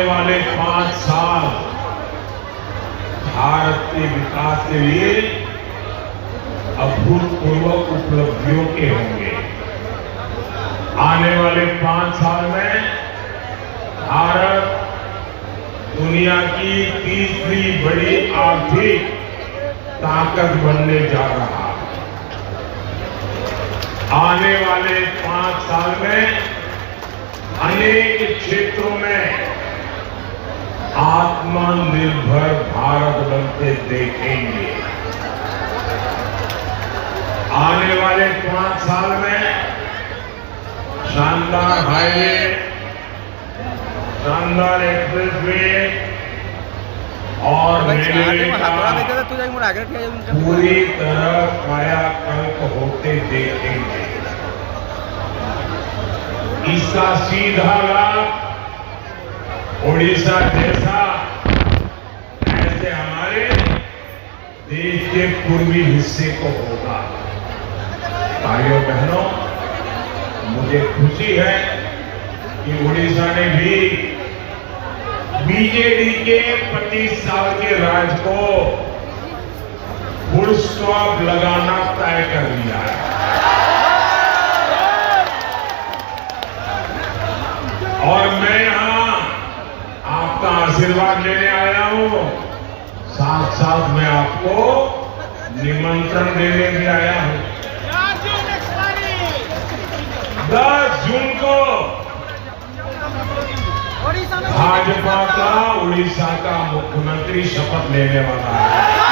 आने वाले 5 साल भारत के विकास के लिए अभूतपूर्व उपलब्धियों के होंगे। आने वाले 5 साल में भारत दुनिया की तीसरी बड़ी आर्थिक ताकत बनने जा रहा है। आने वाले 5 साल में अनेक क्षेत्रों में आत्मनिर्भर भारत बनते देखेंगे। आने वाले 5 साल में शानदार हाईवे, शानदार एक्सप्रेसवे और रेलवे का पूरी तरह कायाकल्प होते देखेंगे। इसका सीधा लाभ ओडिशा जैसा ऐसे हमारे देश के पूर्वी हिस्से को होगा। भाइयों बहनों, मुझे खुशी है कि ओडिशा ने भी बीजेडी के 25 साल के राज को फुल स्टॉप लगाना तय कर लिया है। और मैं यहां आपका आशीर्वाद लेने आया हूं, साथ साथ मैं आपको निमंत्रण देने भी आया हूं। 10 जून को भाजपा का उड़ीसा का मुख्यमंत्री शपथ लेने वाला है।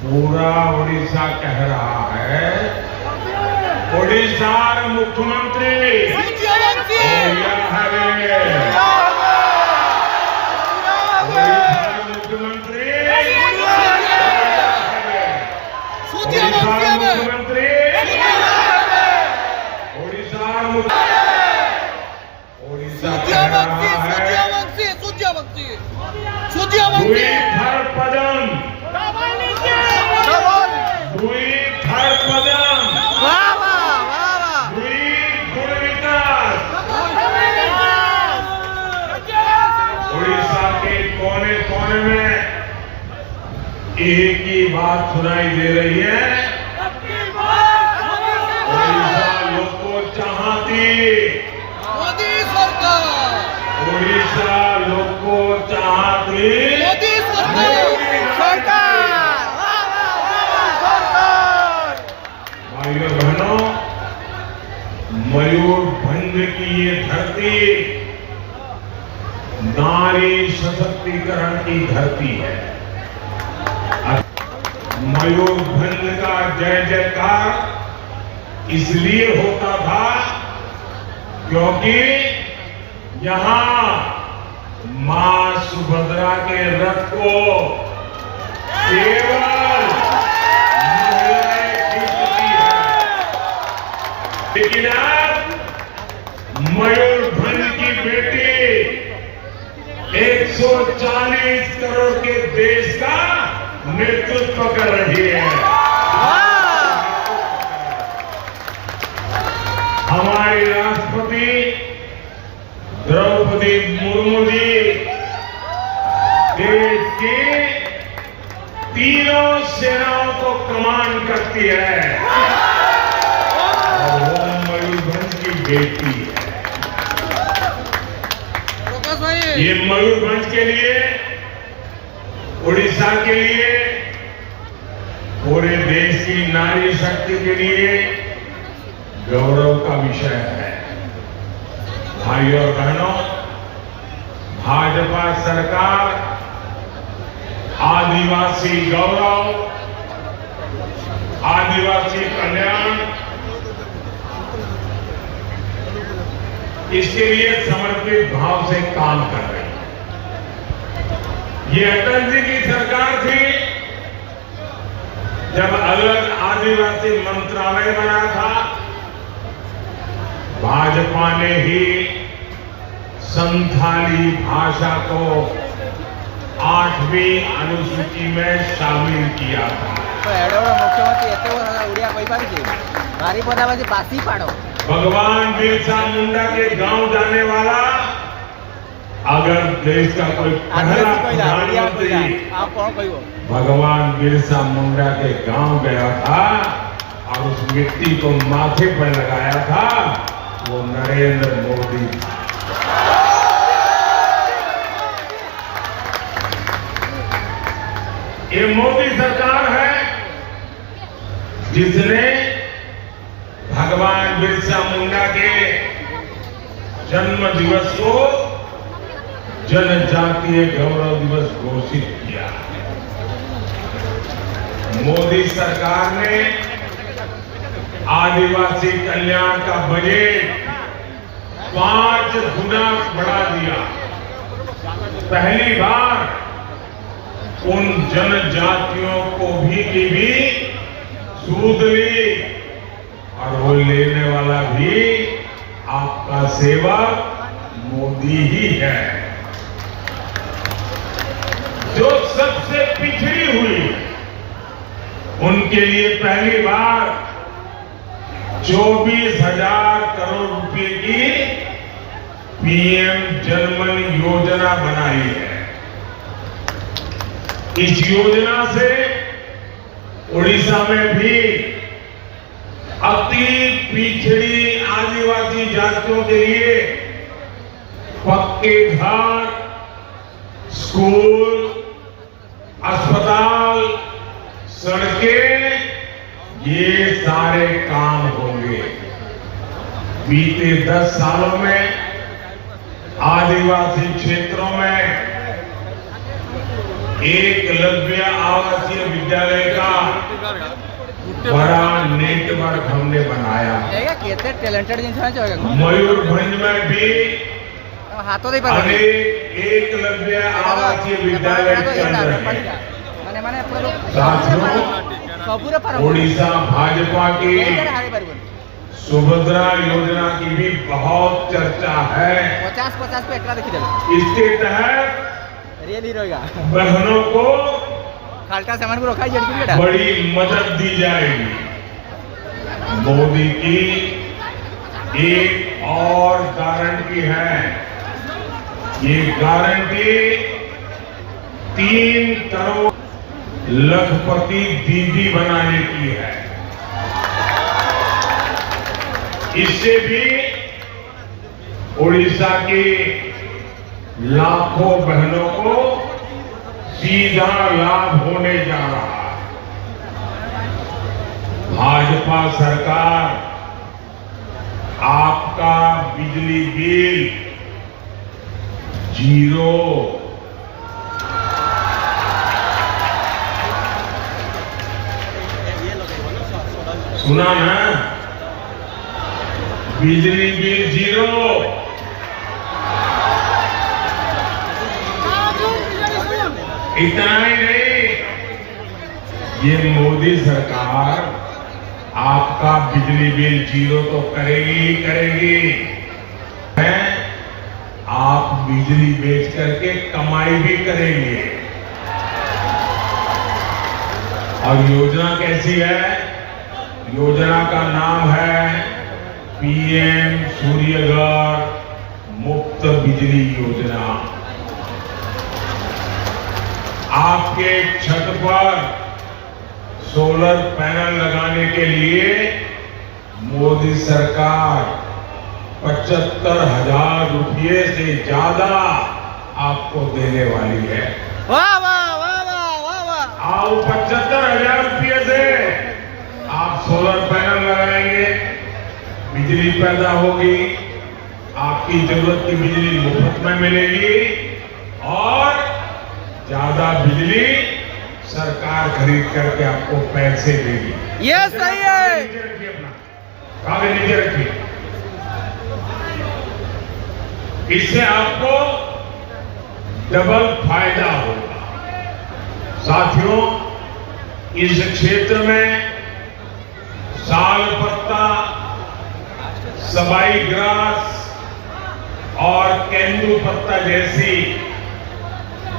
पूरा उड़ीसा कह रहा है, उड़ीसा मुख्यमंत्री कोने में एक ही बात सुनाई दे रही है, ओडिशा लोग को चाहती, मोदी सरकार, ओडिशा लोग को चाहती, मोदी सरकार। भाइयों बहनों, मयूरभंज की ये धरती नारी सशक्तिकरण की धरती है। मयूरभंज का जय जयकार इसलिए होता था क्योंकि यहां मां सुभद्रा के रथ को केवल महिलाएं खींचती है, लेकिन अब मयूरभंज की बेटी 140 करोड़ के देश का नेतृत्व कर रही है। हमारी राष्ट्रपति द्रौपदी मुर्मू जी देश की तीनों सेनाओं को कमांड करती है और वो मयूरभंज की बेटी है। ये मयूरभंज के लिए, उड़ीसा के लिए, पूरे देश की नारी शक्ति के लिए गौरव का विषय है। भाइयों और बहनों, भाजपा सरकार आदिवासी गौरव, आदिवासी कल्याण, इसके लिए समर्पित भाव से काम कर रही है। ये अटल जी की सरकार थी जब अलग आदिवासी मंत्रालय बना था, भाजपा ने ही संथाली भाषा को 8वीं अनुसूची में शामिल किया था। मुख्यमंत्री एत ओडिया कही पारे बारीपदा बासी पाड़ भगवान बिरसा मुंडा के गांव जाने वाला अगर देश का कोई पहला प्रधानमंत्री भगवान बिरसा मुंडा के गांव गया था और उस मिट्टी को माथे पर लगाया था, वो नरेंद्र मोदी था। ये मोदी सरकार है जिसने भगवान बिरसा मुंडा के जन्म दिवस को जनजातीय गौरव दिवस घोषित किया। मोदी सरकार ने आदिवासी कल्याण का बजट 5 गुना बढ़ा दिया। पहली बार उन जनजातियों को भी सूद ली और वो लेने वाला भी आपका सेवक मोदी ही है। जो सबसे पिछड़ी हुई उनके लिए पहली बार 24,000 करोड़ रुपए की पीएम जनमन योजना बनाई है। इस योजना से उड़ीसा में भी अति पिछड़ी आदिवासी जातियों के लिए पक्के घर, स्कूल, अस्पताल, सड़कें, ये सारे काम होंगे। बीते 10 सालों में आदिवासी क्षेत्रों में एकलव्य आवासीय विद्यालय का बड़ा नेटवर्क हमने बनाया। मयूरभंज में भी अनेक एकलव्य आवासीय विद्यालय चल रहे हैं। साथियों, उड़ीसा भाजपा की सुभद्रा योजना की भी बहुत चर्चा है। 50 पे एक्स्ट्रा देखी इसके तहत बहनों को बड़ी मदद दी जाएगी। मोदी की एक और गारंटी है। ये गारंटी 3 करोड़ लखपति दीदी बनाने की है। इससे भी उड़ीसा की लाखों बहनों को सीधा लाभ होने जा रहा है। भाजपा सरकार आपका बिजली बिल 0, सुना ना, बिजली बिल 0। इतना ही नहीं, ये मोदी सरकार आपका बिजली बिल 0 तो करेगी ही करेगी। आप बिजली बेच करके कमाई भी करेंगे। और योजना कैसी है? योजना का नाम है पीएम सूर्यघर मुफ्त बिजली योजना। आपके छत पर सोलर पैनल लगाने के लिए मोदी सरकार 75,000 रुपये से ज्यादा आपको देने वाली है। वाह वाह वाह वाह वाह वाह। आओ 75,000 रुपये से आप सोलर पैनल लगाएंगे, बिजली पैदा होगी, आपकी जरूरत की बिजली मुफ्त में मिलेगी और ज्यादा बिजली सरकार खरीद करके आपको पैसे देगी। ये सही है। नीचे रखिए, अपना कागज नीचे रखिए। इससे आपको डबल फायदा होगा। साथियों, इस क्षेत्र में साल पत्ता, सबाई ग्रास और केंदू पत्ता जैसी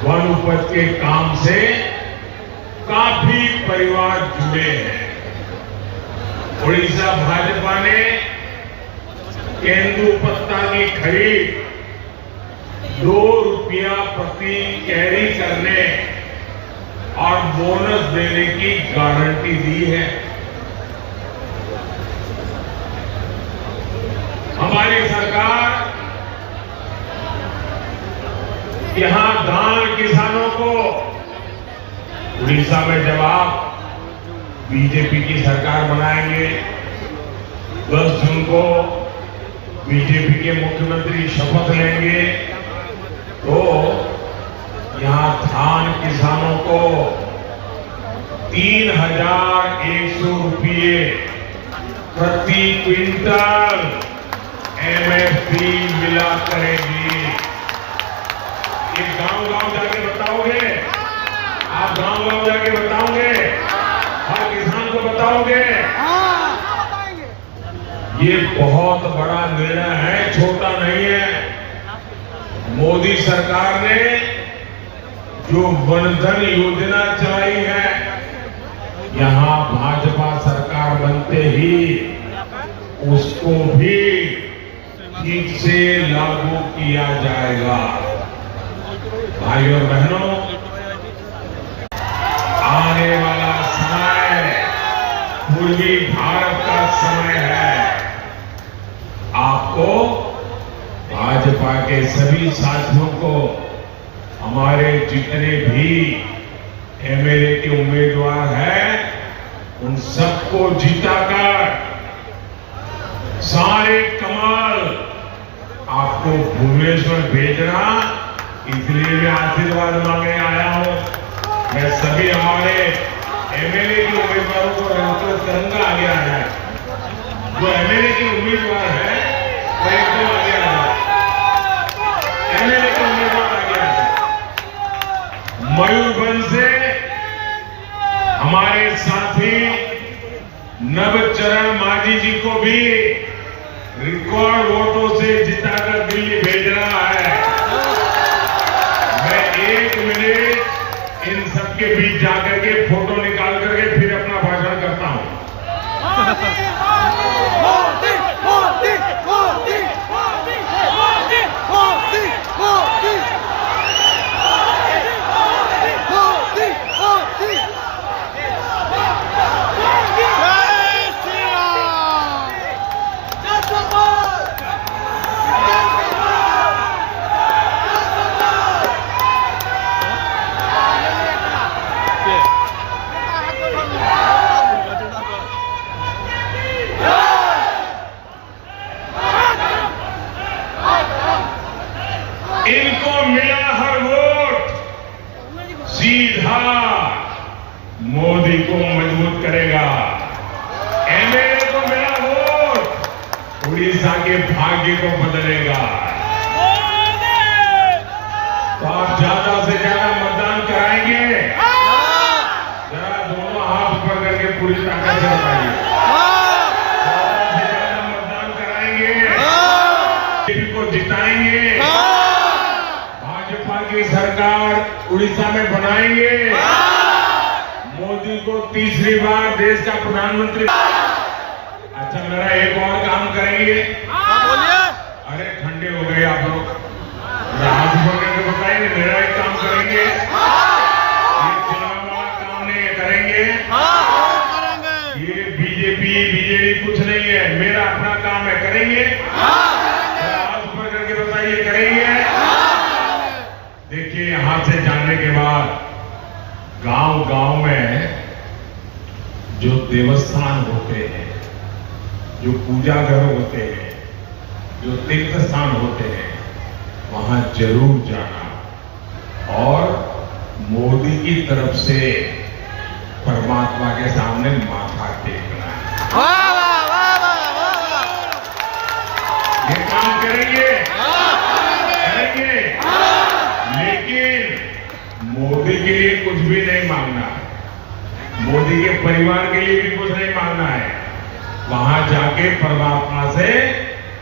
वन उपज के काम से काफी परिवार जुड़े हैं। उड़ीसा भाजपा ने केंदू पत्ता की खरीद ₹2 प्रति कैरी करने और बोनस देने की गारंटी दी है। हमारी सरकार यहां धान किसानों को, उड़ीसा में जब आप बीजेपी की सरकार बनाएंगे, 10 जून को बीजेपी के मुख्यमंत्री शपथ लेंगे, तो यहां धान किसानों को 3,100 रुपये प्रति क्विंटल एमएसपी मिला करेगी। ये गांव-गांव जाके बताओगे? आप गांव-गांव जाके बताओगे? हर किसान को बताओगे? ये बहुत बड़ा निर्णय है, छोटा नहीं है। मोदी सरकार ने जो वनधन योजना चलाई है, यहां भाजपा सरकार बनते ही उसको भी ठीक से लागू किया जाएगा। भाइयों और बहनों, आने वाला समय पूर्वी भारत का समय है। आपको, भाजपा के सभी साथियों को, हमारे जितने भी एमएलए के उम्मीदवार हैं, उन सबको जिताकर सारे कमाल आपको भुवनेश्वर भेजना, इसलिए मैं आशीर्वाद मांगने आया हूं। मैं सभी हमारे एमएलए के उम्मीदवारों को रिक्वेस्ट करूंगा, आगे आ जाए। जो एमएलए के उम्मीदवार है वो एकदम आगे आ जाए। एमएलए के उम्मीदवार आगे आ जाए। मयूरभंज से हमारे साथी नवचरण मांझी जी को भी रिकॉर्ड वोटों से जिताकर दिल्ली भेज रहा है। मैं 1 मिनट इन सबके बीच जाकर के फोटो निकाल करके फिर अपना भाषण करता हूं। मोदी मोदी मोदी मोदी मोदी मोदी मोदी मोदी मोदी जय श्री राम। जय सरकार। इनको मिला हर वोट सीधा मोदी को मजबूत करेगा। एमएलए को मिला वोट उड़ीसा के भाग्य को बदलेगा। तो आप ज्यादा से ज्यादा मतदान कराएंगे? जरा दोनों हाथ ऊपर करके पूरी ताकत से बताइए। ज्यादा से ज्यादा मतदान कराएंगे? बीजेपी को जिताएंगे? भाजपा की सरकार उड़ीसा में बनाएंगे? मोदी को तीसरी बार देश का प्रधानमंत्री। अच्छा, मेरा एक और काम करेंगे। अरे ठंडे हो गए आप लोग, हाथ पकड़ के बताइए। मेरा एक काम करेंगे, ये चुनाव वाला काम नहीं है, करेंगे। ये बीजेडी कुछ नहीं है, मेरा अपना काम है, करेंगे। हाथ पकड़ के बताइए, करेंगे। देखिए, यहां से जाने के बाद गांव-गांव में जो देवस्थान होते हैं, जो पूजा घर होते हैं, जो तीर्थ स्थान होते हैं, वहां जरूर जाना और मोदी की तरफ से परमात्मा के सामने माथा टेकना। ये काम करेंगे? करेंगे। लेकिन मोदी के लिए कुछ भी नहीं मांगना है, मोदी के परिवार के लिए भी कुछ नहीं मांगना है। वहां जाके परमात्मा से